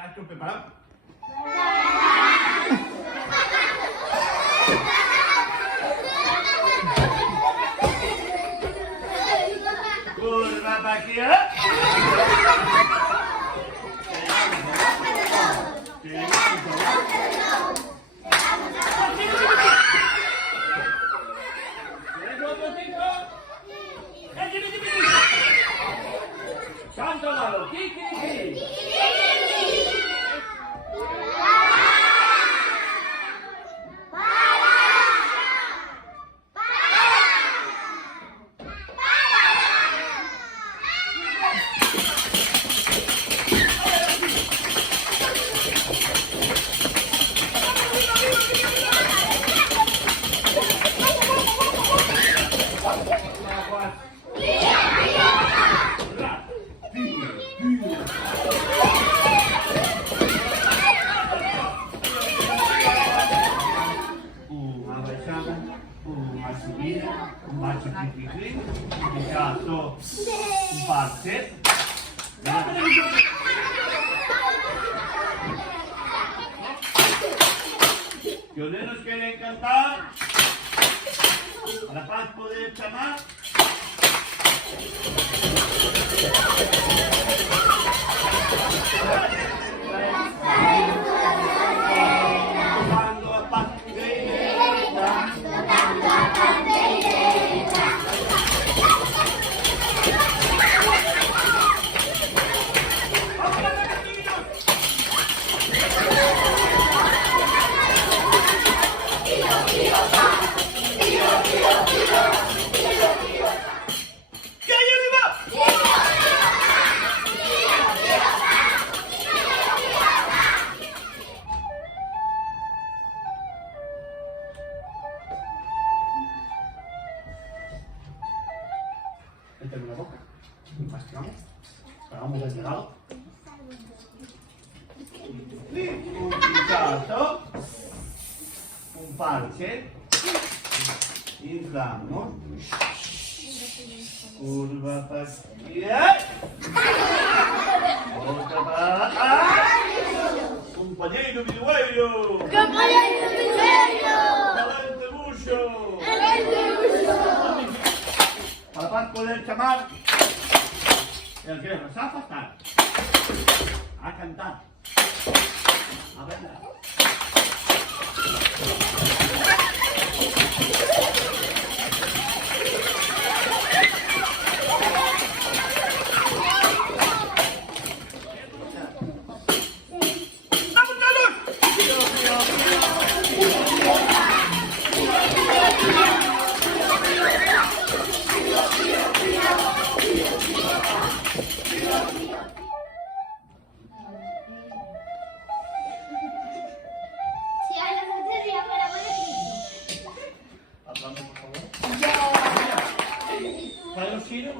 ¿Estás preparado? Curva para aquí, Santo malo, kiki. Uma subida, um baixo de já estou um parceiro. Pioneros quieren cantar para paz poder chamar. Méteme la boca, masticamos, pegamos el llegado. Un pinchazo, un parche, inflamos, curva para aquí, otra para acá, compañero virgueiro, talante mucho. Para poder chamar el que nos ha pasado a cantar, a bailar. Aplausos, por favor. Faz um giro,